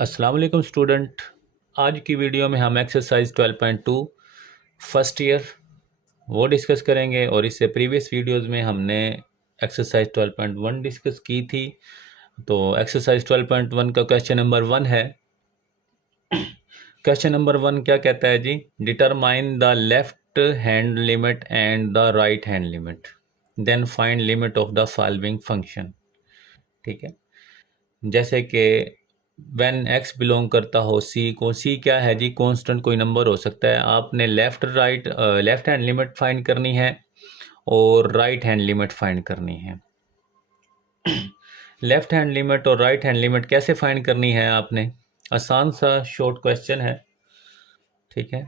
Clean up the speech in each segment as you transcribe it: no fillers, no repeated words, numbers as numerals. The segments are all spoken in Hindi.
अस्सलाम वालेकुम स्टूडेंट। आज की वीडियो में हम एक्सरसाइज 12.2 फर्स्ट ईयर वो डिस्कस करेंगे और इससे प्रीवियस वीडियोस में हमने एक्सरसाइज 12.1 डिस्कस की थी। तो एक्सरसाइज 12.1 का क्वेश्चन नंबर 1 है। क्वेश्चन नंबर 1 क्या कहता है जी? Determine the left hand limit and the right hand limit, then find limit of the following function. ठीक है, जैसे कि व्हेन एक्स बिलोंग करता हो सी को, सी क्या है जी? कांस्टेंट कोई नंबर हो सकता है। आपने लेफ्ट हैंड लिमिट फाइंड करनी है और राइट हैंड लिमिट फाइंड करनी है। लेफ्ट हैंड लिमिट और राइट हैंड लिमिट कैसे फाइंड करनी है आपने? आसान सा शॉर्ट क्वेश्चन है। ठीक है,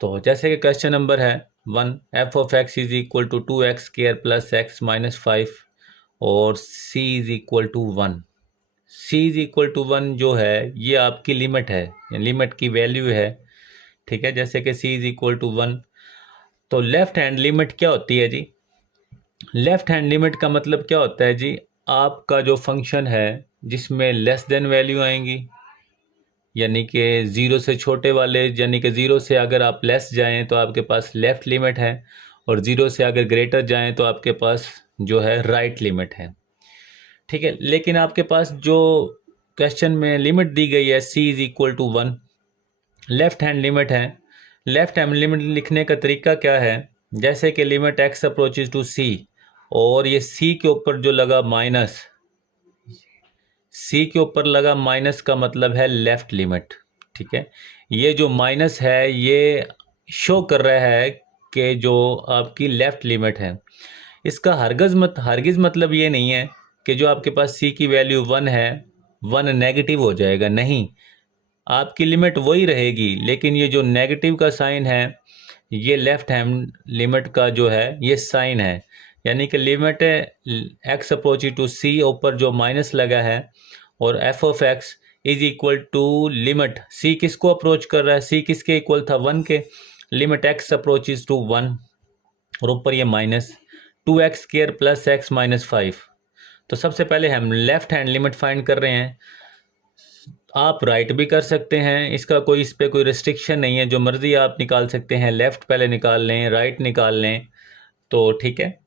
तो जैसे कि क्वेश्चन नंबर है 1, F of x is equal to 2x² plus x minus 5 और c is equal to 1। c is equal to 1 जो है ये आपकी लिमिट है, लिमिट की वैल्यू है। ठीक है, जैसे कि c इज इक्वल टू 1। तो लेफ्ट हैंड लिमिट क्या होती है जी? लेफ्ट हैंड लिमिट का मतलब क्या होता है जी? आपका जो फंक्शन है जिसमें लेस देन वैल्यू आएंगी, यानी कि ज़ीरो से छोटे वाले, यानी कि ज़ीरो से अगर आप लेस जाएं तो आपके पास लेफ़्ट लिमिट है, और ज़ीरो से अगर ग्रेटर जाएं तो आपके पास जो है राइट लिमिट है। ठीक है, लेकिन आपके पास जो क्वेश्चन में लिमिट दी गई है c is equal to 1, left hand limit है। लेफ़्ट हैंड लिमिट लिखने का तरीका क्या है? जैसे कि limit x approaches to c, और ये c के ऊपर जो लगा माइनस, सी के ऊपर लगा माइनस का मतलब है लेफ्ट लिमिट। ठीक है, ये जो माइनस है ये शो कर रहा है कि जो आपकी लेफ्ट लिमिट है। इसका हरगिज़ मतलब ये नहीं है कि जो आपके पास सी की वैल्यू 1 है 1 नेगेटिव हो जाएगा, नहीं, आपकी लिमिट वही रहेगी, लेकिन ये जो नेगेटिव का साइन है ये लेफ्ट हैंड लिमिट का जो है ये साइन है। यानी कि limit x approach to c ऊपर जो माइनस लगा है, और f of x is equal to limit c किसको अप्रोच कर रहा है? सी किसके इक्वल था? 1 के। लिमिट एक्स अप्रोचेज टू 1 और ऊपर ये minus 2x² plus x minus 5। तो सबसे पहले हम लेफ्ट हैंड लिमिट फाइंड कर रहे हैं। आप राइट भी कर सकते हैं, इसका कोई, इस पर कोई रिस्ट्रिक्शन नहीं है, जो मर्ज़ी आप निकाल सकते हैं। लेफ़्ट पहले निकाल लें, राइट निकाल लें, तो ठीक है।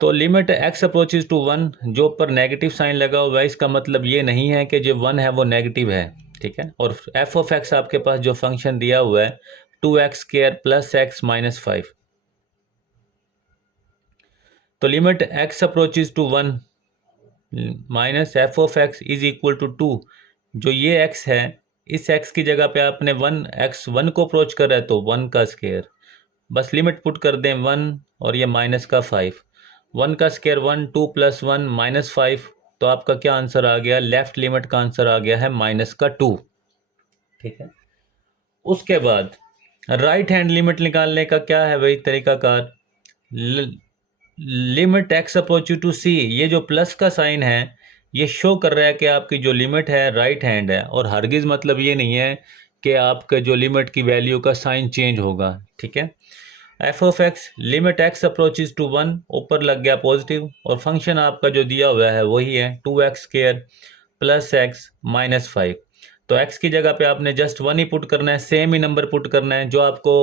तो लिमिट एक्स अप्रोचेज टू 1, जो पर नेगेटिव साइन लगा हुआ है, इसका मतलब ये नहीं है कि जो 1 है वो नेगेटिव है। ठीक है, और एफ ऑफ एक्स आपके पास जो फंक्शन दिया हुआ है 2x² प्लस एक्स माइनस 5। तो limit x approaches to 1 minus f of x is equal to 2, जो ये x है इस x की जगह पे आपने 1 को अप्रोच कर रहा है तो 1 का स्क्वायर, बस लिमिट पुट कर दें 1 और ये माइनस का 5। 1 का स्क्वायर 1, 2 प्लस 1 माइनस 5। तो आपका क्या आंसर आ गया? लेफ्ट लिमिट का आंसर आ गया है माइनस का 2। ठीक है, उसके बाद राइट हैंड लिमिट निकालने का क्या है भाई तरीकाकार? लिमिट एक्स अप्रोच टू सी, ये जो प्लस का साइन है ये शो कर रहा है कि आपकी जो लिमिट है राइट हैंड है, और हरगिज़ मतलब ये नहीं है कि आपके जो लिमिट की वैल्यू का साइन चेंज होगा। ठीक है, f of x limit x approaches to 1, ऊपर लग गया पॉजिटिव, और फंक्शन आपका जो दिया हुआ है वही है 2x² प्लस एक्स माइनस 5। तो x की जगह पे आपने जस्ट 1 ही पुट करना है, सेम ही नंबर पुट करना है, जो आपको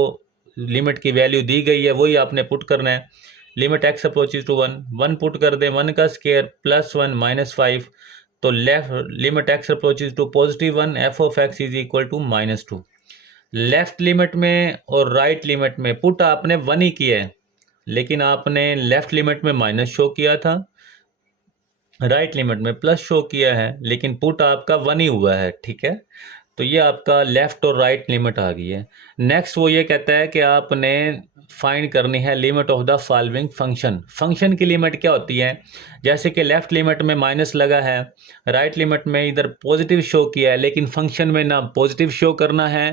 लिमिट की वैल्यू दी गई है वही आपने पुट करना है। Limit x approaches to 1, 1 put कर दें, 1 का स्क्वायर प्लस 1 माइनस 5। तो left limit x approaches to positive 1, F of x is equal to minus 2। Left limit में और राइट लिमिट में पुट आपने 1 ही किया है, लेकिन आपने लेफ्ट लिमिट में माइनस शो किया था, राइट लिमिट में प्लस शो किया है, लेकिन पुट आपका 1 ही हुआ है। ठीक है, तो ये आपका लेफ़्ट और राइट लिमिट आ गई है। नेक्स्ट वो ये कहता है कि आपने फाइंड करनी है limit of the following function. Function की लिमिट क्या होती है? जैसे कि लेफ़्ट लिमिट में माइनस लगा है, राइट लिमिट में इधर पॉजिटिव शो किया है, लेकिन फंक्शन में ना पॉजिटिव शो करना है,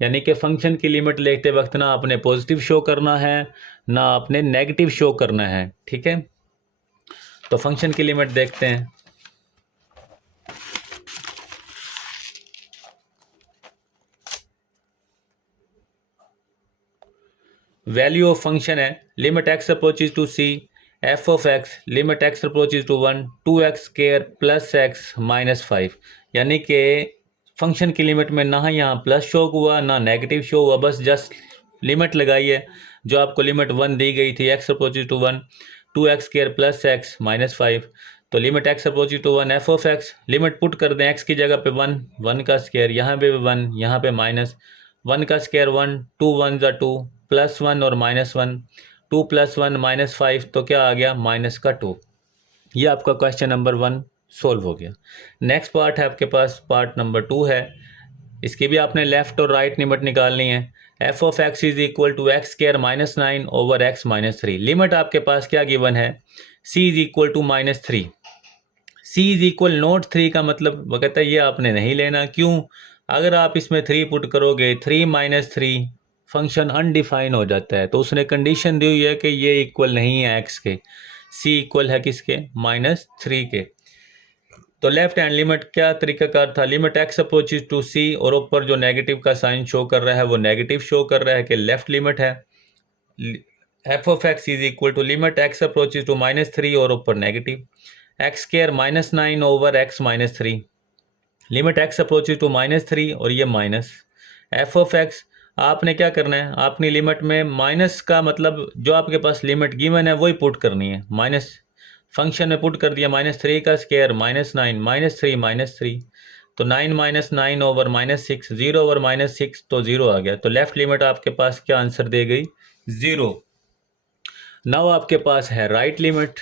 यानी कि फंक्शन की लिमिट लेते वक्त ना आपने पॉजिटिव शो करना है ना आपने नेगेटिव शो करना है। ठीक है, तो फंक्शन की लिमिट देखते हैं। वैल्यू ऑफ फंक्शन है limit x approaches to c, f of x limit x approaches to 1, 2x² plus x minus 5। यानी कि फंक्शन की लिमिट में ना यहाँ प्लस शो हुआ ना नेगेटिव शो हुआ, बस जस्ट लिमिट लगाई है जो आपको लिमिट 1 दी गई थी, x approaches to 1 2x square plus x minus 5। तो limit x approaches to 1 F of x, limit put कर दें एक्स की जगह पे 1 1 का स्क्वायर, यहाँ पे 1 यहाँ पे माइनस 1 का स्क्वायर 1 2 1 ज़ा 2 प्लस 1 और माइनस 1 2 प्लस 1 माइनस 5, तो क्या आ गया माइनस का 2। ये आपका क्वेश्चन नंबर 1 सोल्व हो गया। नेक्स्ट पार्ट है आपके पास, पार्ट नंबर 2 है। इसकी भी आपने लेफ्ट और राइट लिमिट निकालनी है। F of x is equal to x square minus 9 over x minus 3। Limit आपके पास क्या गिवन है, c is equal to minus 3। C is equal not 3 का मतलब वो कहता है ये आपने नहीं लेना। क्यों? अगर आप इसमें 3 पुट करोगे 3 माइनस 3 फंक्शन अनडिफाइन हो जाता है, तो उसने कंडीशन दी हुई है कि ये इक्वल नहीं है एक्स के, सी इक्वल है किसके, माइनस 3 के। तो लेफ्ट हैंड लिमिट क्या तरीकाकार था, लिमिट एक्स अप्रोचेज टू सी और ऊपर जो नेगेटिव का साइन शो कर रहा है वो नेगेटिव शो कर रहा है कि लेफ्ट लिमिट है। F of x is equal to limit x approaches to minus 3 और ऊपर negative x square minus 9 over x minus 3। Limit x approaches to minus 3 और ये माइनस एफ ऑफ एक्स। आपने क्या करना है, अपनी लिमिट में माइनस का मतलब जो आपके पास लिमिट गिवन है वही पुट करनी है, माइनस फंक्शन में पुट कर दिया माइनस 3 का स्क्वायर माइनस 9 माइनस 3 माइनस 3, तो 9 minus 9 over minus 6 0 over minus 6 तो 0 आ गया। तो लेफ्ट लिमिट आपके पास क्या आंसर दे गई, 0। नाउ आपके पास है right limit.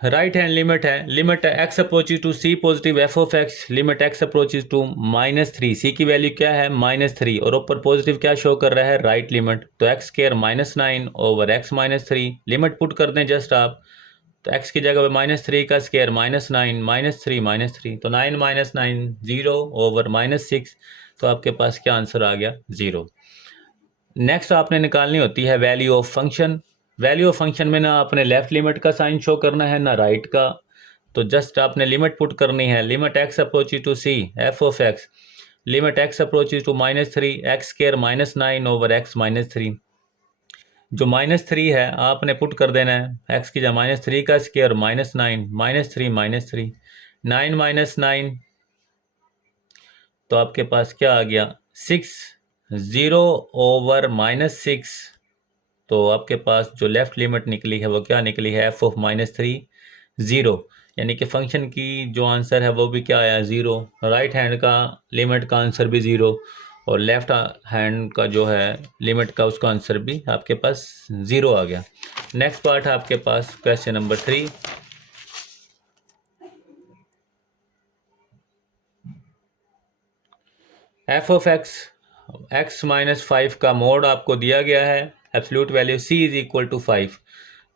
Right hand limit है, limit x approaches to C positive F of x, limit x approaches to minus 3, सी की वैल्यू क्या है माइनस 3 और ऊपर पॉजिटिव क्या शो कर रहा है राइट लिमिट, तो x square minus 9 over x minus 3। Limit put कर दें जस्ट आप, तो एक्स की जगह पे माइनस 3 का स्क्वायर माइनस 9 माइनस 3, तो 9 माइनस 9 0 ओवर माइनस 6, तो आपके पास क्या आंसर आ गया 0। नेक्स्ट आपने निकालनी होती है value of function. Value of function में ना आपने लेफ्ट लिमिट का साइन शो करना है ना राइट का, तो जस्ट आपने लिमिट पुट करनी है, limit x approaches to c f of x, limit x approaches to minus 3 x square minus 9 over x minus 3। जो माइनस 3 है आपने पुट कर देना है एक्स की जगह माइनस 3 का स्क्वायर माइनस 9 माइनस 3 9 माइनस 9, तो आपके पास क्या आ गया 6 0 ओवर माइनस 6। तो आपके पास जो लेफ्ट लिमिट निकली है वो क्या निकली है, एफ ऑफ माइनस 3 0, यानी कि फंक्शन की जो आंसर है वो भी क्या आया 0। राइट हैंड का लिमिट का आंसर भी 0 और लेफ्ट हैंड का जो है लिमिट का उसका आंसर भी आपके पास 0 आ गया। नेक्स्ट पार्ट है आपके पास question number 3। F of X minus 5 का मोड आपको दिया गया है, absolute value c is equal to 5।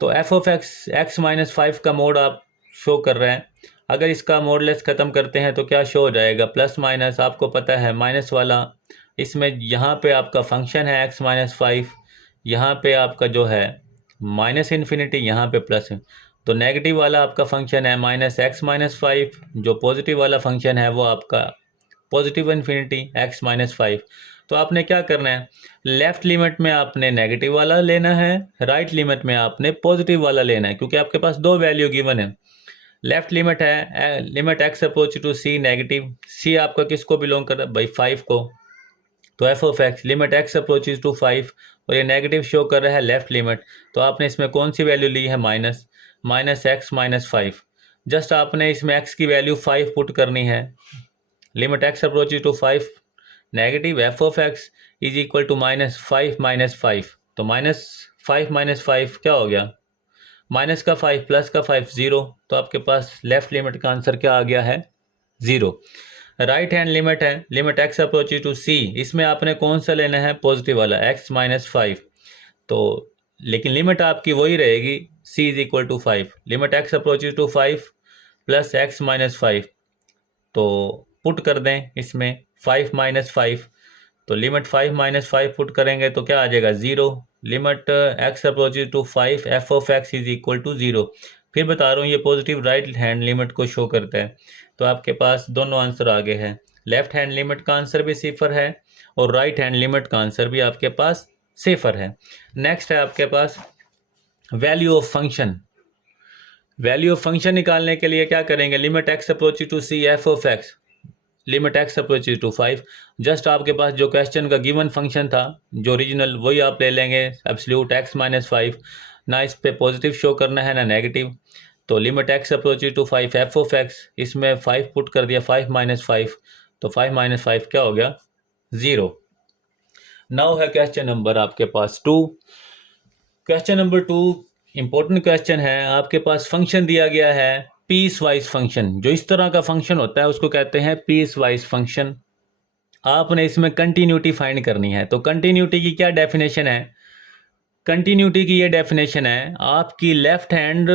तो एफ ऑफ एक्स माइनस 5 का मोड आप शो कर रहे हैं। अगर इसका मोडलेस ख़त्म करते हैं तो क्या शो हो जाएगा, प्लस माइनस आपको पता है माइनस वाला, इसमें यहाँ पे आपका फंक्शन है एक्स माइनस 5, यहाँ पे आपका जो है माइनस इन्फिनिटी, यहाँ पे प्लस है, तो नेगेटिव वाला आपका फंक्शन है माइनस एक्स माइनस 5, जो पॉजिटिव वाला फंक्शन है वो आपका पॉजिटिव इन्फिनिटी एक्स माइनस 5। तो आपने क्या करना है, लेफ्ट लिमिट में आपने नेगेटिव वाला लेना है, राइट लिमिट में आपने पॉजिटिव वाला लेना है, क्योंकि आपके पास दो वैल्यू गिवन है। लेफ्ट लिमिट है limit x approach to C negative, C आपका किसको बिलोंग कर रहा है भाई 5 को, तो f of x limit x approaches to 5 और ये नेगेटिव शो कर रहा है लेफ्ट लिमिट, तो आपने इसमें कौन सी वैल्यू ली है माइनस एक्स माइनस 5। जस्ट आपने इसमें एक्स की वैल्यू 5 पुट करनी है, limit x approaches to 5 negative f of x is equal to -5 -5, तो -5 -5 क्या हो गया, माइनस का 5 प्लस का 5 0, तो आपके पास लेफ्ट लिमिट का आंसर क्या आ गया है 0। राइट हैंड लिमिट है लिमिट एक्स अप्रोचेज टू सी, इसमें आपने कौन सा लेना है पॉजिटिव वाला एक्स माइनस 5, तो लेकिन लिमिट आपकी वही रहेगी c is equal to 5, limit x approaches to 5 plus x minus 5, तो पुट कर दें इसमें 5 माइनस 5, तो लिमिट 5 माइनस 5 पुट करेंगे तो क्या आ जाएगा 0, limit x approaches to 5 F of x is equal to 0। फिर बता रहा हूँ ये पॉजिटिव राइट हैंड लिमिट को शो करता है, तो आपके पास दोनों आंसर आगे हैं, लेफ्ट हैंड लिमिट का आंसर भी सिफर है और राइट हैंड लिमिट का आंसर भी आपके पास सिफर है। नेक्स्ट है आपके पास value of function. Value of function निकालने के लिए क्या करेंगे, limit x approach to c f of x, limit x approach to 5। Just आपके पास जो क्वेश्चन का गिवन फंक्शन था जो ओरिजिनल, वही आप ले लेंगे, एब्सोल्यूट एक्स माइनस 5। ना इस पे पॉजिटिव शो करना है ना नेगेटिव। तो limit x approach to 5 F of x, इसमें 5 पुट कर दिया, 5 माइनस 5, तो 5 माइनस 5 क्या हो गया, 0। नाउ है क्वेश्चन नंबर आपके पास 2। क्वेश्चन नंबर 2 इंपॉर्टेंट क्वेश्चन है। आपके पास फंक्शन दिया गया है पीस वाइज फंक्शन। जो इस तरह का फंक्शन होता है उसको कहते हैं पीस वाइज फंक्शन। आपने इसमें कंटिन्यूटी फाइंड करनी है। तो कंटिन्यूटी की क्या डेफिनेशन है, कंटिन्यूटी की ये डेफिनेशन है, आपकी लेफ्ट हैंड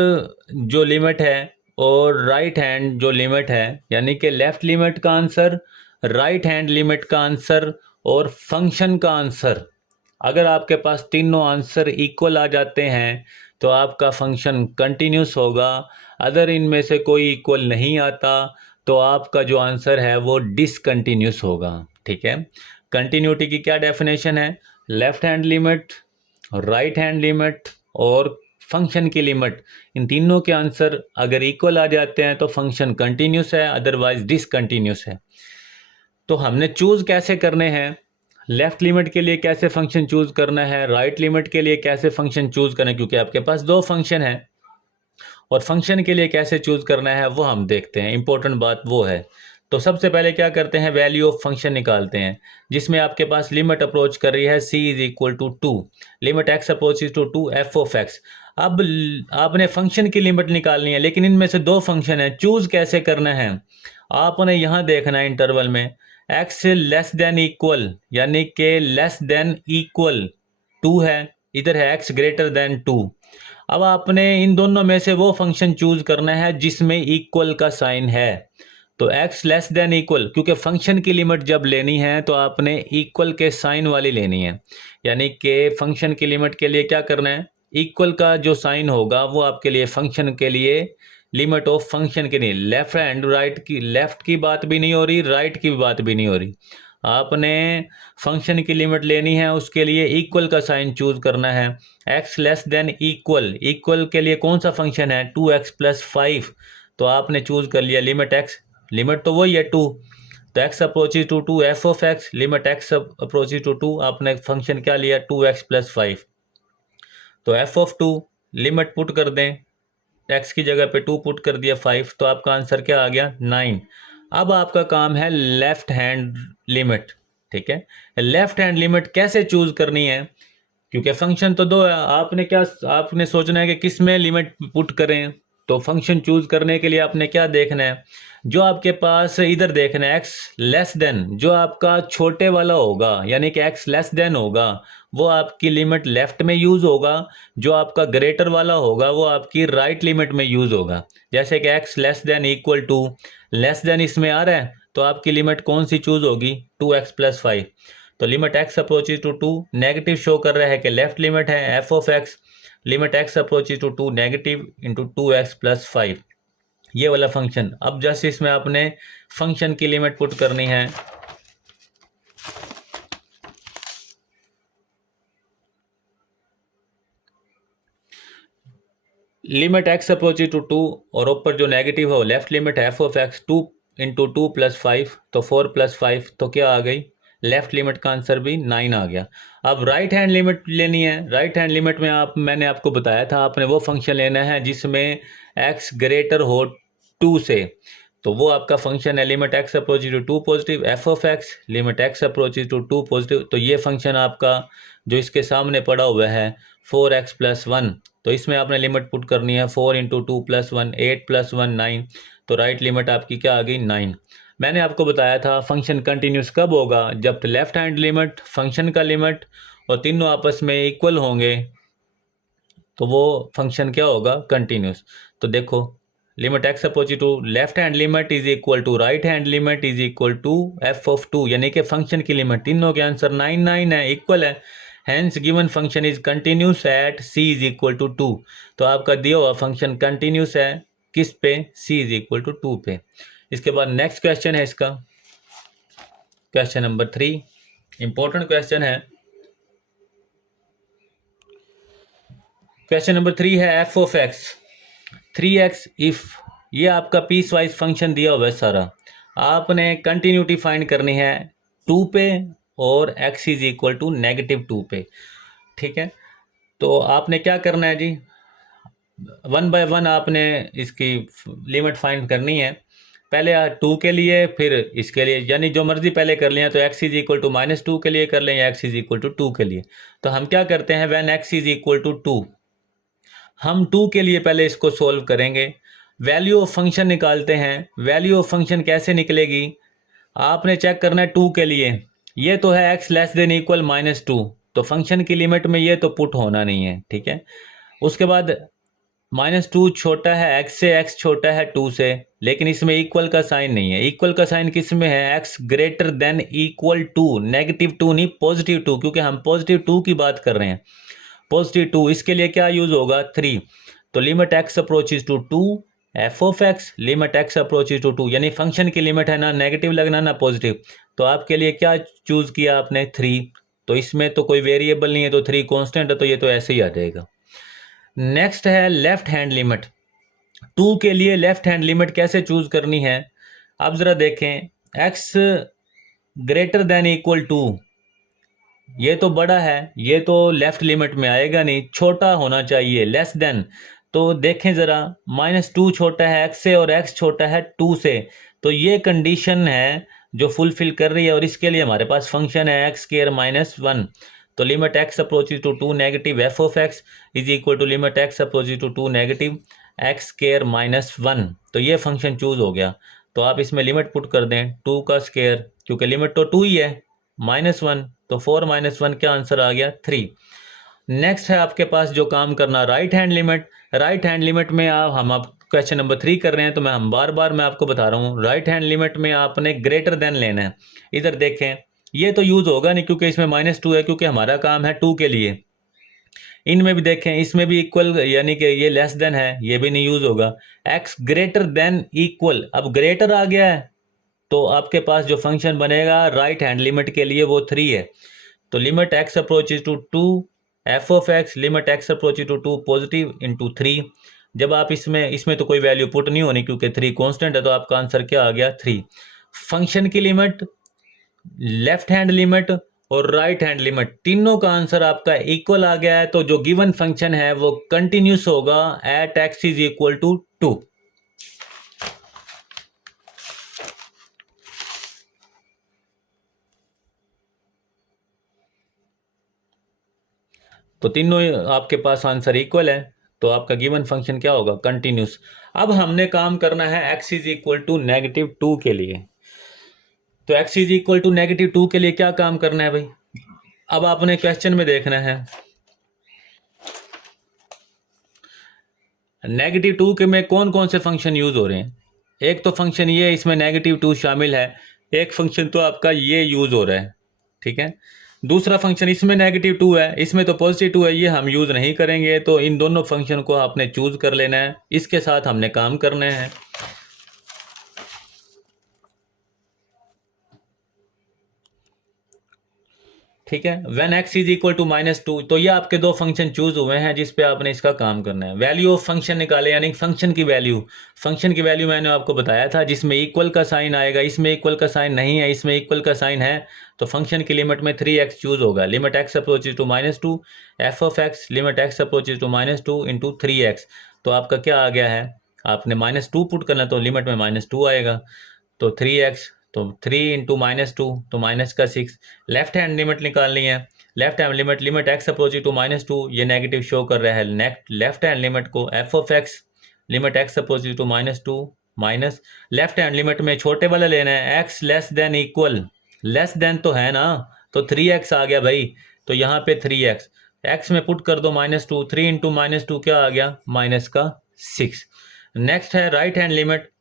जो लिमिट है और राइट हैंड जो लिमिट है, यानी कि लेफ्ट लिमिट का आंसर, राइट हैंड लिमिट का आंसर और फंक्शन का आंसर, अगर आपके पास तीनों आंसर इक्वल आ जाते हैं तो आपका फंक्शन कंटिन्यूस होगा। अगर इनमें से कोई इक्वल नहीं आता तो आपका जो आंसर है वो डिसकंटिन्यूस होगा। ठीक है, कंटिन्यूटी की क्या डेफिनेशन है, left hand limit, right hand limit और फंक्शन की लिमिट, इन तीनों के आंसर अगर इक्वल आ जाते हैं तो फंक्शन कंटिन्यूस है, अदरवाइज डिसकंटिन्यूस है। तो हमने चूज कैसे करने हैं, लेफ्ट लिमिट के लिए कैसे फंक्शन चूज करना है, राइट लिमिट के लिए कैसे फंक्शन चूज करना है, क्योंकि आपके पास दो फंक्शन है, और फंक्शन के लिए कैसे चूज करना है वो हम देखते हैं। इंपॉर्टेंट बात वो है। तो सबसे पहले क्या करते हैं, वैल्यू ऑफ फंक्शन निकालते हैं, जिसमें आपके पास लिमिट अप्रोच कर रही है c is equal to 2, limit x approach to 2 f of x. अब आपने फंक्शन की लिमिट निकालनी है, लेकिन इनमें से दो फंक्शन है, चूज कैसे करना है, आपने यहाँ देखना है इंटरवल में x लेस देन इक्वल, यानी कि लेस देन इक्वल 2 है, इधर है x ग्रेटर देन 2। अब आपने इन दोनों में से वो फंक्शन चूज करना है जिसमें इक्वल का साइन है। तो x लेस देन इक्वल, क्योंकि फंक्शन की लिमिट जब लेनी है तो आपने इक्वल के साइन वाली लेनी है, यानी कि फंक्शन की लिमिट के लिए क्या करना है, इक्वल का जो साइन होगा वो आपके लिए फंक्शन के लिए लिमिट ऑफ फंक्शन के लिए, लेफ्ट हैंड राइट की, लेफ्ट की बात भी नहीं हो रही, राइट की भी बात भी नहीं हो रही, आपने फंक्शन की लिमिट लेनी है, उसके लिए इक्वल का साइन चूज करना है। x less than equal, equal के लिए कौन सा फंक्शन है, 2x प्लस 5, तो आपने चूज कर लिया लिमिट x, लिमिट तो वही है 2, तो x approaches to 2 f of x, limit x approaches to 2, आपने फंक्शन क्या लिया 2x प्लस 5, तो एफ ऑफ 2 लिमिट पुट कर दें, x की जगह पे 2 पुट कर दिया 5, तो आपका आंसर क्या आ गया 9। अब आपका काम है लेफ्ट हैंड लिमिट। ठीक है, लेफ्ट हैंड लिमिट कैसे चूज करनी है, क्योंकि फंक्शन तो दो है, आपने क्या, आपने सोचना है कि किस में लिमिट पुट करें। तो फंक्शन चूज करने के लिए आपने क्या देखना है, जो आपके पास इधर देखना है x लेस देन, जो आपका छोटे वाला होगा यानी कि x लेस देन होगा वो आपकी लिमिट लेफ्ट में यूज होगा, जो आपका ग्रेटर वाला होगा वो आपकी राइट लिमिट में यूज होगा। जैसे कि x less than equal to, less than इसमें आ रहा है तो आपकी लिमिट कौन सी चूज होगी 2x प्लस 5, तो limit x approaches to 2, negative show कर रहा है कि लेफ्ट लिमिट है f of x, limit x approaches to 2 negative into 2x plus 5, ये वाला फंक्शन। अब जैसे इसमें आपने फंक्शन की लिमिट पुट करनी है, लिमिट x अप्रोचेज टू 2 और ऊपर जो नेगेटिव है वो लेफ्ट लिमिट है f of x, 2 into 2 plus 5, तो 4 प्लस 5 तो क्या आ गई, लेफ्ट लिमिट का आंसर भी 9 आ गया। अब राइट हैंड लिमिट लेनी है, राइट हैंड लिमिट में मैंने आपको बताया था आपने वो फंक्शन लेना है जिसमें x ग्रेटर हो 2 से, तो वो आपका फंक्शन है limit x approaches to 2 positive f of x, limit x approaches to 2 positive, तो ये फंक्शन आपका जो इसके सामने पड़ा हुआ है 4x प्लस 1, तो इसमें आपने लिमिट पुट करनी है 4 इंटू 2 प्लस 1, 8 प्लस 1 9, तो राइट लिमिट आपकी क्या आ गई 9। मैंने आपको बताया था फंक्शन कंटिन्यूस कब होगा, जब लेफ्ट हैंड लिमिट, फंक्शन का लिमिट और तीनों आपस में इक्वल होंगे तो वो फंक्शन क्या होगा कंटिन्यूस। तो देखो limit x approach to left hand limit is equal to right hand limit is equal to f of 2, यानी कि फंक्शन की लिमिट, तीनों के आंसर 9 9 है, इक्वल है, hence given function is continuous at c is equal to 2। तो आपका दिया हुआ फंक्शन कंटिन्यूस है किस पे, c इज इक्वल टू 2 पे। इसके बाद नेक्स्ट क्वेश्चन है इसका, क्वेश्चन नंबर 3, इंपॉर्टेंट क्वेश्चन है। क्वेश्चन नंबर 3 है f of x, 3x if ये आपका पीस वाइज फंक्शन दिया हुआ है सारा, आपने कंटिन्यूटी फाइंड करनी है 2 पे और x इज इक्वल टू -2 पे। ठीक है, तो आपने क्या करना है जी, 1 बाय 1 आपने इसकी लिमिट फाइंड करनी है। पहले 2 के लिए, फिर इसके लिए, यानी जो मर्जी पहले कर लिया, तो x इज इक्वल टू -2 के लिए कर लें या x इज इक्वल टू 2 के लिए। तो हम क्या करते हैं, when x is equal to 2, हम 2 के लिए पहले इसको सोल्व करेंगे, वैल्यू ऑफ फंक्शन निकालते हैं। वैल्यू ऑफ फंक्शन कैसे निकलेगी, आपने चेक करना है 2 के लिए, ये तो है x लेस देन इक्वल -2, तो फंक्शन की लिमिट में ये तो पुट होना नहीं है। ठीक है, उसके बाद -2 छोटा है x से, x छोटा है 2 से, लेकिन इसमें इक्वल का साइन नहीं है। इक्वल का साइन किस में है, x greater than equal to, -2 नहीं +2, क्योंकि हम +2 की बात कर रहे हैं। +2 इसके लिए क्या यूज होगा, 3। तो limit x approaches to 2 f of x, limit x approaches to 2, यानी फंक्शन की लिमिट है ना नेगेटिव लगना ना पॉजिटिव, तो आपके लिए क्या चूज किया आपने, 3। तो इसमें तो कोई वेरिएबल नहीं है, तो 3 कांस्टेंट है, तो ये तो ऐसे ही आ जाएगा। नेक्स्ट है लेफ्ट हैंड लिमिट। 2 के लिए लेफ्ट हैंड लिमिट कैसे चूज करनी है, आप जरा देखें, x greater than equal to, ये तो बड़ा है, ये तो लेफ्ट लिमिट में आएगा नहीं, छोटा होना चाहिए, लेस देन। तो देखें ज़रा, -2 छोटा है x से और x छोटा है 2 से, तो ये कंडीशन है जो फुलफिल कर रही है, और इसके लिए हमारे पास फंक्शन है x स्क्वायर -1। तो limit x approaches to 2 negative f of x is equal to limit x approaches to 2 negative x square -1। तो ये फंक्शन चूज हो गया। तो आप इसमें लिमिट पुट कर दें 2 का स्क्वायर, क्योंकि लिमिट तो 2 ही है, -1, तो 4 - 1 क्या आंसर आ गया, 3। नेक्स्ट है आपके पास जो काम करना, right hand limit. Right hand limit में आप क्वेश्चन नंबर 3 कर रहे हैं, तो हम बार बार मैं आपको बता रहा हूँ, राइट हैंड लिमिट में आपने ग्रेटर देन लेना है। इधर देखें, ये तो यूज होगा नहीं क्योंकि इसमें -2 है, क्योंकि हमारा काम है 2 के लिए। इनमें भी देखें, इसमें भी इक्वल, यानी कि ये लेस देन है, ये भी नहीं यूज होगा। x ग्रेटर देन इक्वल, अब ग्रेटर आ गया है, तो आपके पास जो फंक्शन बनेगा राइट हैंड लिमिट के लिए वो 3 है। तो limit x approaches to 2 f of x, limit x approaches to 2 positive into 3। जब आप इसमें तो कोई वैल्यू पुट नहीं होनी क्योंकि 3 कांस्टेंट है, तो आपका आंसर क्या आ गया, 3। फंक्शन की लिमिट, लेफ्ट हैंड लिमिट और राइट हैंड लिमिट, तीनों का आंसर आपका इक्वल आ गया है। तो जो गिवन फंक्शन है वो कंटिन्यूस होगा at x is equal to 2। तो तीनों आपके पास आंसर इक्वल है, तो आपका गिवन फंक्शन क्या होगा, कंटिन्यूस। अब हमने काम करना है x इज इक्वल टू -2 के लिए। तो x इज इक्वल टू -2 के लिए क्या काम करना है भाई, अब आपने क्वेश्चन में देखना है, -2 के में कौन कौन से फंक्शन यूज हो रहे हैं। एक तो फंक्शन ये, इसमें -2 शामिल है, एक फंक्शन तो आपका ये यूज हो रहा है। ठीक है, दूसरा फंक्शन इसमें -2 है, इसमें तो +2 है, ये हम यूज नहीं करेंगे। तो इन दोनों फंक्शन को आपने चूज कर लेना है, इसके साथ हमने काम करना है। ठीक है, when x is equal to -2, तो ये आपके दो फंक्शन चूज हुए हैं जिस पे आपने इसका काम करना है। वैल्यू ऑफ फंक्शन निकाले, यानी फंक्शन की वैल्यू। फंक्शन की वैल्यू मैंने आपको बताया था, जिसमें इक्वल का साइन आएगा, इसमें इक्वल का साइन नहीं है, इसमें इक्वल का साइन है, तो फंक्शन की लिमिट में 3x चूज होगा। Limit x approaches to -2 f of x, limit x approaches to -2 into 3x। तो आपका क्या आ गया है, आपने -2 पुट करना, तो लिमिट में -2 आएगा, तो 3x, तो 3 इंटू -2, तो माइनस का 6। लेफ्ट हैंड लिमिट निकालनी है। Left hand limit, limit x approach to -2, ये नेगेटिव शो कर रहा है। लेफ्ट हैंड लिमिट को f of x, limit x approach to -2 minus, left hand limit में छोटे वाला लेना है, x less than equal, less than तो है ना, तो 3x आ गया भाई, तो यहाँ पे 3x, x में पुट कर दो -2, 3 इंटू -2 क्या आ गया, माइनस का 6। नेक्स्ट है राइट हैंड लिमिट,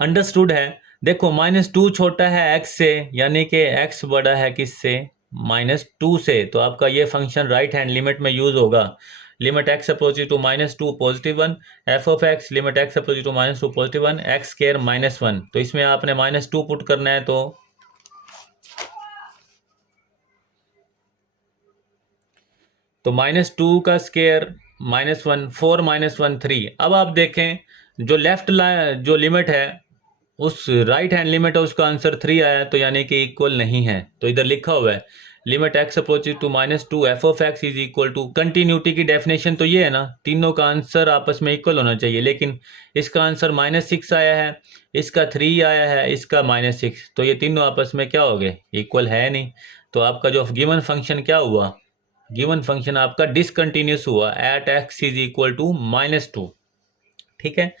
अंडरस्टूड है। देखो -2 छोटा है x से, यानी कि x बड़ा है किससे, -2 से, तो आपका ये फंक्शन राइट हैंड लिमिट में यूज होगा। Limit x approaches to -2 +1 f of x, limit x approaches to -2 +1 x square -1। तो इसमें आपने -2 पुट करना है, तो -2 का स्क्वायर -1 4 -1 3। अब आप देखें जो लेफ्ट लाइन जो लिमिट है उस राइट हैंड लिमिट है उसका आंसर 3 आया, तो यानी कि इक्वल नहीं है। तो इधर लिखा हुआ है limit x approaches to -2 f of x is equal to, continuity की डेफिनेशन तो ये है ना, तीनों का आंसर आपस में इक्वल होना चाहिए, लेकिन इसका आंसर -6 आया है, इसका 3 आया है, इसका -6, तो ये तीनों आपस में क्या हो गए, इक्वल है नहीं। तो आपका जो गिवन फंक्शन क्या हुआ, गिवन फंक्शन आपका डिसकंटिन्यूस हुआ at x is equal to -2। ठीक है,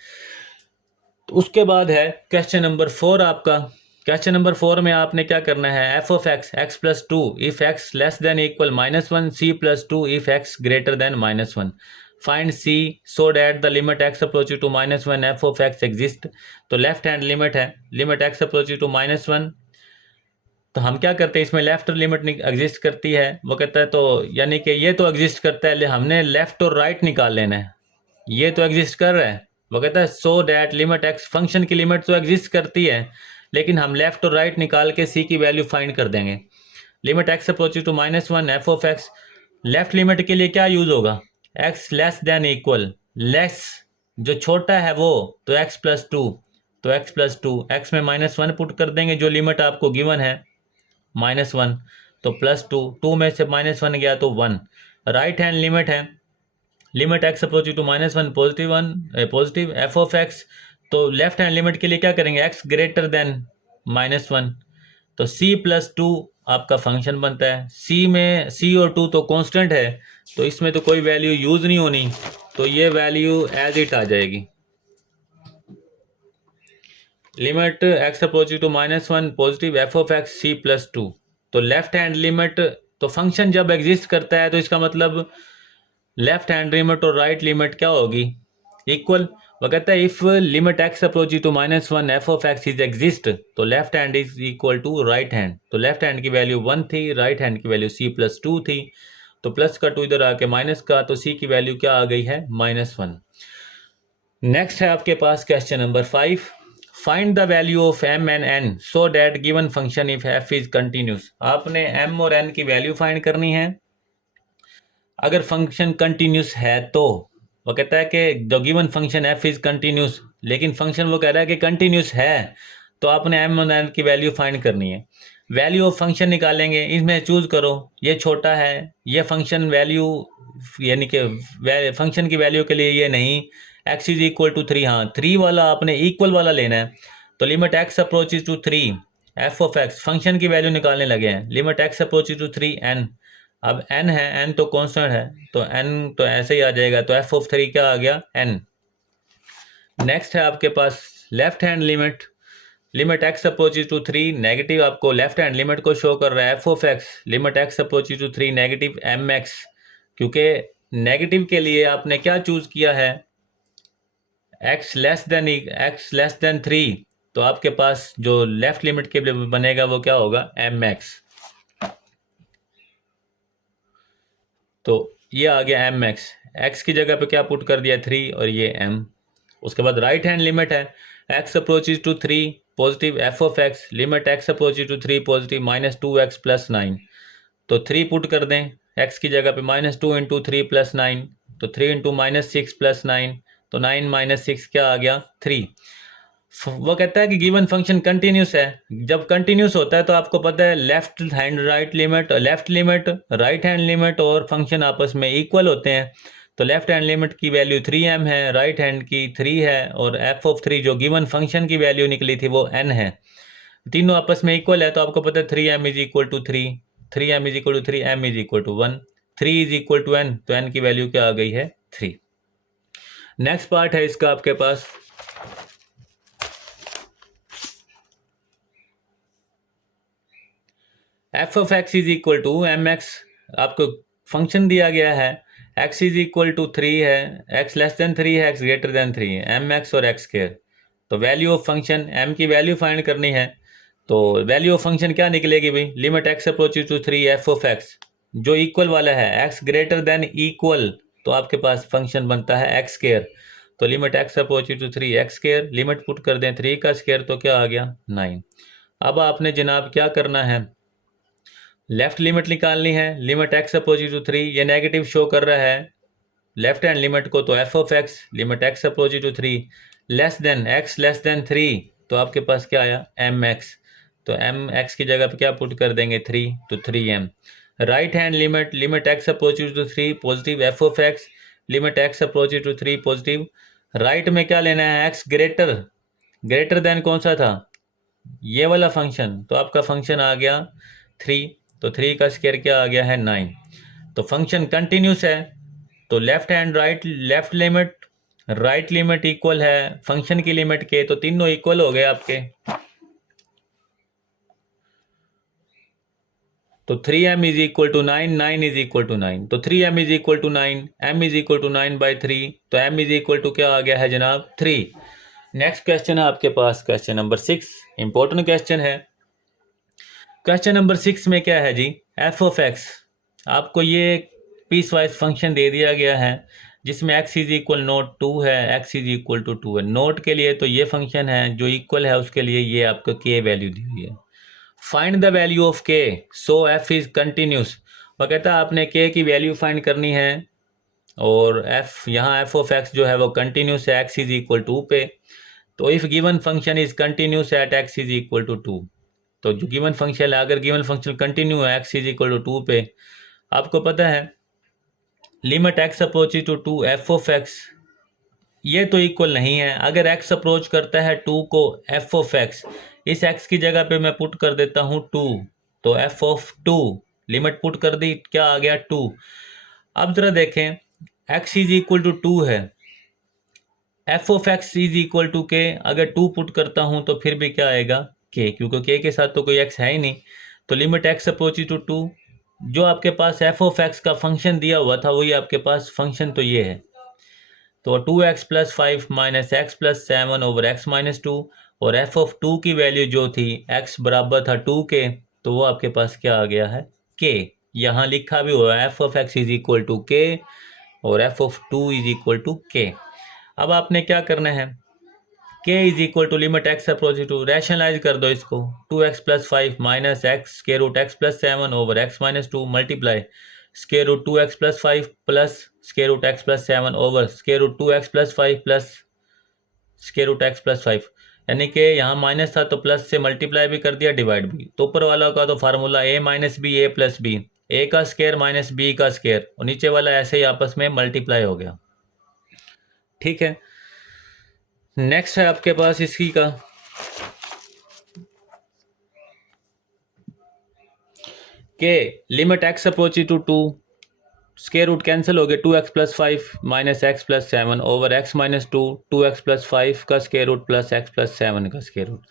तो उसके बाद है क्वेश्चन नंबर 4 आपका। क्वेश्चन नंबर 4 में आपने क्या करना है, f of x x plus two if x less than equal -1 c plus two if x greater than -1 find c so that the limit x approaches to -1 F of x exist. तो लेफ्ट हैंड लिमिट है, लिमिट एक्स अप्रोचेज टू -1, तो हम क्या करते हैं इसमें लेफ्ट लिमिट एग्जिस्ट करती है, वो कहता है तो यानी कि ये तो एग्जिस्ट करता है, हमने लेफ्ट और राइट निकाल लेना है, ये तो एग्जिस्ट कर रहा है, वो कहता है so that limit x, function की लिमिट तो एग्जिस्ट करती है लेकिन हम लेफ्ट और राइट निकाल के सी की वैल्यू फाइंड कर देंगे। Limit x approaches to -1 F of x, left limit के लिए क्या यूज होगा, x less than equal, less जो छोटा है वो, तो एक्स प्लस टू, तो एक्स प्लस टू, एक्स में -1 पुट कर देंगे जो लिमिट आपको गिवन है -1, तो +2, 2 में से -1 गया तो 1। राइट हैंड लिमिट है, limit x approach to -1 positive F of x, तो लेफ्ट हैंड लिमिट के लिए क्या करेंगे, एक्स ग्रेटर देन -1, तो c प्लस टू आपका फंक्शन बनता है। c में c और 2 तो कांस्टेंट है, तो इसमें तो कोई वैल्यू यूज नहीं होनी, तो ये वैल्यू एज इट आ जाएगी। Limit x approach to -1 positive F of X C plus two, तो लेफ्ट हैंड लिमिट, तो फंक्शन जब एग्जिस्ट करता है तो इसका मतलब लेफ्ट हैंड लिमिट और राइट लिमिट क्या होगी, इक्वल। वो कहता है if limit x approach to -1 F of x is exist, तो left hand is equal to right hand, तो लेफ्ट हैंड की वैल्यू 1 थी, राइट हैंड की वैल्यू c प्लस 2 थी, तो प्लस का 2 इधर आके माइनस का, तो c की वैल्यू क्या आ गई है, -1। नेक्स्ट है आपके पास question number 5, find the value of m and n so that given function if f is continuous. आपने m और n की वैल्यू फाइंड करनी है अगर फंक्शन कंटिन्यूस है तो। वो कहता है कि the given function f is continuous, लेकिन फंक्शन वो कह रहा है कि कंटिन्यूस है, तो आपने m और n की वैल्यू फाइंड करनी है। वैल्यू ऑफ फंक्शन निकालेंगे, इसमें चूज करो, ये छोटा है, ये फंक्शन वैल्यू यानी कि फंक्शन की वैल्यू के लिए ये नहीं, x इज इक्वल टू 3, हाँ 3 वाला आपने इक्वल वाला लेना है, तो limit x approaches to 3 F of x, function की वैल्यू निकालने लगे हैं, limit x approaches to 3 n, अब n है, n तो कांस्टेंट है, तो n तो ऐसे ही आ जाएगा, तो f ऑफ 3 क्या आ गया, n। नेक्स्ट है आपके पास left hand limit, limit x approaches to 3 negative, आपको लेफ्ट हैंड लिमिट को शो कर रहा है f of x, limit x approaches to 3 negative mx, क्योंकि नेगेटिव के लिए आपने क्या चूज किया है, x लेस देन 3, तो आपके पास जो लेफ्ट लिमिट के लिए बनेगा वो क्या होगा, mx, तो ये आ गया mx, x की जगह पे क्या पुट कर दिया 3 और ये m। उसके बाद राइट हैंड लिमिट है x approaches to 3 positive F of x, limit x approaches to 3 positive -2x plus 9, तो 3 पुट कर दें x की जगह पे, -2 इंटू 3 प्लस 9, तो 3 इंटू -6 प्लस 9, तो 9 -6 क्या आ गया, 3। वो कहता है कि गिवन फंक्शन कंटिन्यूस है, जब कंटिन्यूस होता है तो आपको पता है left hand right limit, left limit right hand limit और फंक्शन आपस में इक्वल होते हैं, तो लेफ्ट हैंड लिमिट की वैल्यू 3m है, राइट हैंड की 3 है, और एफ ऑफ 3 जो गिवन फंक्शन की वैल्यू निकली थी वो n है, तीनों आपस में इक्वल है, तो आपको पता है 3m is equal to 3, 3m is equal to 3, m is equal to 1, 3 is equal to n, तो n की वैल्यू क्या आ गई है, 3। नेक्स्ट पार्ट है इसका आपके पास, F of x is equal to M X, आपको फंक्शन दिया गया है, एक्स इज इक्वल टू 3 है, एक्स लेस देन 3 है, एक्स ग्रेटर देन 3 है, एम एक्स और एक्स स्क्वायर, तो वैल्यू ऑफ फंक्शन एम की वैल्यू फाइंड करनी है, तो वैल्यू ऑफ फंक्शन क्या निकलेगी भाई, limit x approaches to 3 F of x, जो इक्वल वाला है एक्स ग्रेटर देन इक्वल, तो आपके पास फंक्शन बनता है एक्स स्क्वायर, तो limit x approaches to 3 x square, limit put कर दें 3 का स्क्वायर, तो क्या आ गया 9। अब आपने जनाब क्या करना है, लेफ्ट लिमिट निकालनी है, लिमिट एक्स अपोजिट टू 3, ये नेगेटिव शो कर रहा है, लेफ्ट हैंड लिमिट को, तो f of x limit x approach to 3 less than x less than 3, तो आपके पास क्या आया एम एक्स, तो एम एक्स की जगह पे क्या पुट कर देंगे 3, तो 3m। Right hand limit limit x approach to 3 positive F of x limit x approach to 3 positive. Right में क्या लेना है एक्स ग्रेटर देन कौन सा था ये वाला फंक्शन, तो आपका फंक्शन आ गया 3, तो 3 का स्क्वायर क्या आ गया है 9। तो फंक्शन कंटिन्यूस है, तो left hand left limit right limit equal है फंक्शन की लिमिट के, तो तीनों इक्वल हो गए आपके। तो 3m is equal to 9, 9 is equal to 9, तो 3m is equal to 9, m is equal to 9/3, तो m इज इक्वल टू क्या आ गया है जनाब 3। नेक्स्ट क्वेश्चन है आपके पास क्वेश्चन नंबर 6, इंपॉर्टेंट क्वेश्चन है। क्वेश्चन नंबर 6 में क्या है जी, एफ ऑफ एक्स, आपको ये पीस वाइज फंक्शन दे दिया गया है जिसमें x इज इक्वल नोट 2 है, x इज इक्वल टू 2 है। नोट के लिए तो ये फंक्शन है, जो इक्वल है उसके लिए ये आपको k वैल्यू दी हुई है। Find the value of k so f is continuous, वो कहता है आपने k की वैल्यू फाइंड करनी है, और f यहाँ f ऑफ x जो है वो कंटिन्यूस है x इज इक्वल टू पे। तो if given function is continuous at x is equal to 2, तो जो गिवन फंक्शन है अगर गिवन फंक्शन कंटिन्यू है x इज इक्वल टू 2 पे, आपको पता है limit x approach to 2 f of x, ये तो इक्वल नहीं है। अगर x अप्रोच करता है 2 को एफ ऑफ एक्स, इस x की जगह पे मैं पुट कर देता हूँ 2, तो एफ ऑफ 2 लिमिट पुट कर दी, क्या आ गया 2। अब जरा देखें x इज इक्वल टू 2 है, f of x is equal to के, अगर 2 पुट करता हूँ तो फिर भी क्या आएगा k, क्योंकि k के साथ तो कोई x है ही नहीं। तो लिमिट x अप्रोच टू 2, जो आपके पास एफ ऑफ एक्स का फंक्शन दिया हुआ था वही आपके पास फंक्शन तो ये है, तो 2x plus 5 minus x plus 7 over x minus 2, और एफ ऑफ 2 की वैल्यू जो थी x बराबर था 2 के, तो वो आपके पास क्या आ गया है k। यहाँ लिखा भी हुआ है f of x is equal to k और f of 2 is equal to k। अब आपने क्या करना है, k is equal to limit x approach to, rationalise कर दो इसको, 2x plus 5 minus x square root x plus 7 over x minus 2 multiply square root 2x plus 5 plus square root x plus 7 over square root 2x plus 5 plus square root x plus 5, यानी कि यहाँ माइनस था तो प्लस से मल्टीप्लाई भी कर दिया डिवाइड भी। तो ऊपर वाला का तो formula a minus B A plus B, A का स्क्वायर माइनस बी का स्क्वायर, और नीचे वाला ऐसे ही आपस में मल्टीप्लाई हो गया। ठीक है, नेक्स्ट है आपके पास इसकी का के limit x approach to 2, square root cancel हो गए, 2x plus 5 minus x plus 7 over x minus 2, 2x plus 5 का square root plus x plus 7 का स्क्वायर रूट,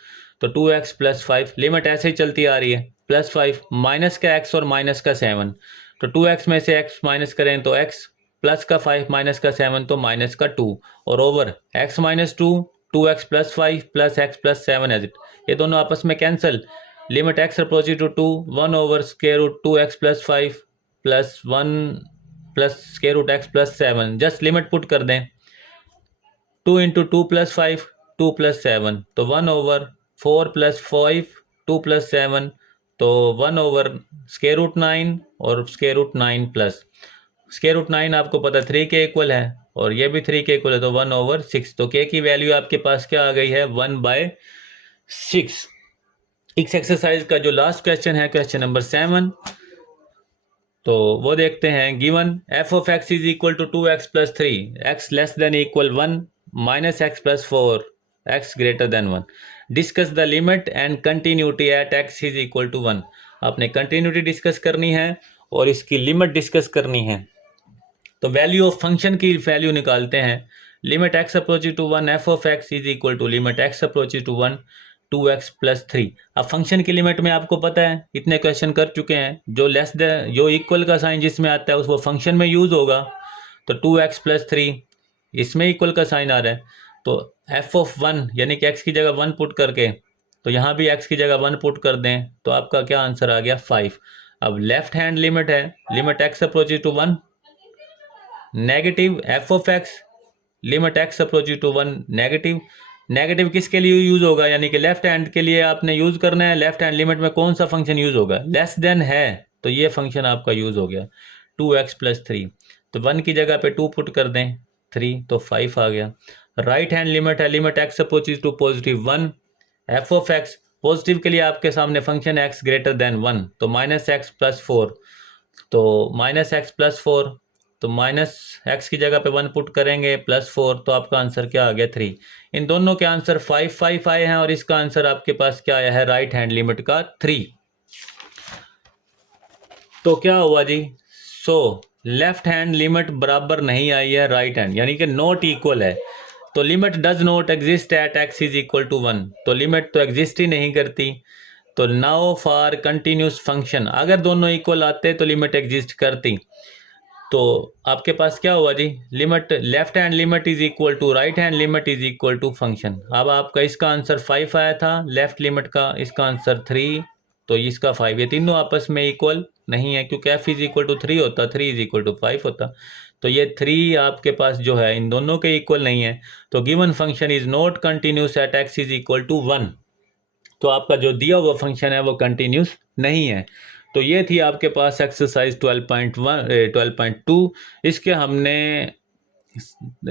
तो 2x प्लस 5 लिमिट ऐसे ही चलती आ रही है, प्लस 5 माइनस का x और माइनस का 7, तो 2x में से x माइनस करें तो x प्लस का 5 माइनस का 7 तो माइनस का 2, और over x minus 2 2x plus 5 plus x plus 7 as it, ये दोनों आपस में cancel, limit x approach to 2 1 over square root 2x plus 5 plus 1 plus square root x plus 7, just limit put कर दें, 2 इंटू 2 प्लस 5 2 प्लस 7, तो 1 ओवर 4 प्लस 5 2 प्लस 7, तो 1 ओवर स्क्वायर रूट 9 और square root 9 plus square root 9 आपको पता 3 के इक्वल है, और ये भी 3 के इक्वल है, तो 1 ओवर 6, तो k की वैल्यू आपके पास क्या आ गई है 1/6। इस एक्सरसाइज का जो लास्ट क्वेश्चन है क्वेश्चन नंबर 7, तो वो देखते हैं। Given f of x is equal to 2x plus 3, x less than equal 1 minus x plus 4 x greater than 1, discuss the limit and continuity at x is equal to 1। आपने कंटिन्यूटी डिस्कस करनी है और इसकी लिमिट डिस्कस करनी है। तो वैल्यू ऑफ फंक्शन की वैल्यू निकालते हैं, limit x approach to 1 F of x is equal to limit x approach to 1 2x plus 3। अब फंक्शन की लिमिट में आपको पता है इतने क्वेश्चन कर चुके हैं, जो लेस देन जो इक्वल का साइन जिसमें आता है वो फंक्शन में यूज होगा, तो 2x प्लस 3 इसमें इक्वल का साइन आ रहा है, तो f ऑफ 1 यानी कि x की जगह 1 पुट करके, तो यहाँ भी x की जगह 1 पुट कर दें तो आपका क्या आंसर आ गया 5। अब लेफ्ट हैंड लिमिट है limit x approach to 1 negative f of x limit x approach to 1 negative, negative किसके लिए यूज होगा, यानी कि लेफ्ट हैंड के लिए आपने यूज करना है। लेफ्ट हैंड लिमिट में कौन सा फंक्शन यूज होगा, लेस देन है, तो ये फंक्शन आपका यूज हो गया 2x प्लस 3, तो 1 की जगह पे 2 पुट कर दें, 3 तो 5 आ गया। राइट हैंड लिमिट है, limit x approaches to positive 1, F of x positive के लिए आपके सामने फंक्शन x ग्रेटर देन 1, तो -x+4, तो -x+4, तो -x की जगह पे 1 पुट करेंगे +4, तो आपका आंसर क्या आ गया 3। इन दोनों के आंसर 5 5 आए हैं और इसका आंसर आपके पास क्या आया है राइट हैंड लिमिट का 3। तो क्या हुआ जी, लेफ्ट हैंड लिमिट बराबर नहीं आई है राइट हैंड, यानी कि नॉट इक्वल है। तो limit does not exist at x is equal to 1, तो लिमिट तो एग्जिस्ट ही नहीं करती। तो नाउ फॉर कंटिन्यूस फंक्शन, अगर दोनों इक्वल आते तो लिमिट एग्जिस्ट करती। तो आपके पास क्या हुआ जी, limit left hand limit is equal to right hand limit is equal to function. अब आपका इसका आंसर 5 आया था लेफ्ट लिमिट का, इसका आंसर 3, तो इसका 5, ये तीनों आपस में इक्वल नहीं है क्योंकि f इज इक्वल टू 3 होता, 3 इज इक्वल टू 5 होता। तो ये 3 आपके पास जो है इन दोनों के इक्वल नहीं है। तो given function is not continuous at x is equal to 1, तो आपका जो दिया हुआ फंक्शन है वो कंटिन्यूस नहीं है। तो ये थी आपके पास एक्सरसाइज 12.2। इसके हमने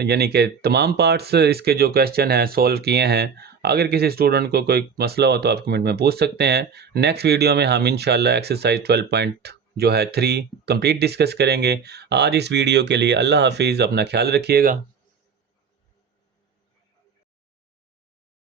यानी कि तमाम पार्ट्स इसके जो क्वेश्चन हैं सॉल्व किए हैं। अगर किसी स्टूडेंट को कोई मसला हो तो आप कमेंट में पूछ सकते हैं। नेक्स्ट वीडियो में हम इंशाल्लाह एक्सरसाइज 12.3 कंप्लीट डिस्कस करेंगे। आज इस वीडियो के लिए अल्लाह हाफिज़, अपना ख्याल रखिएगा।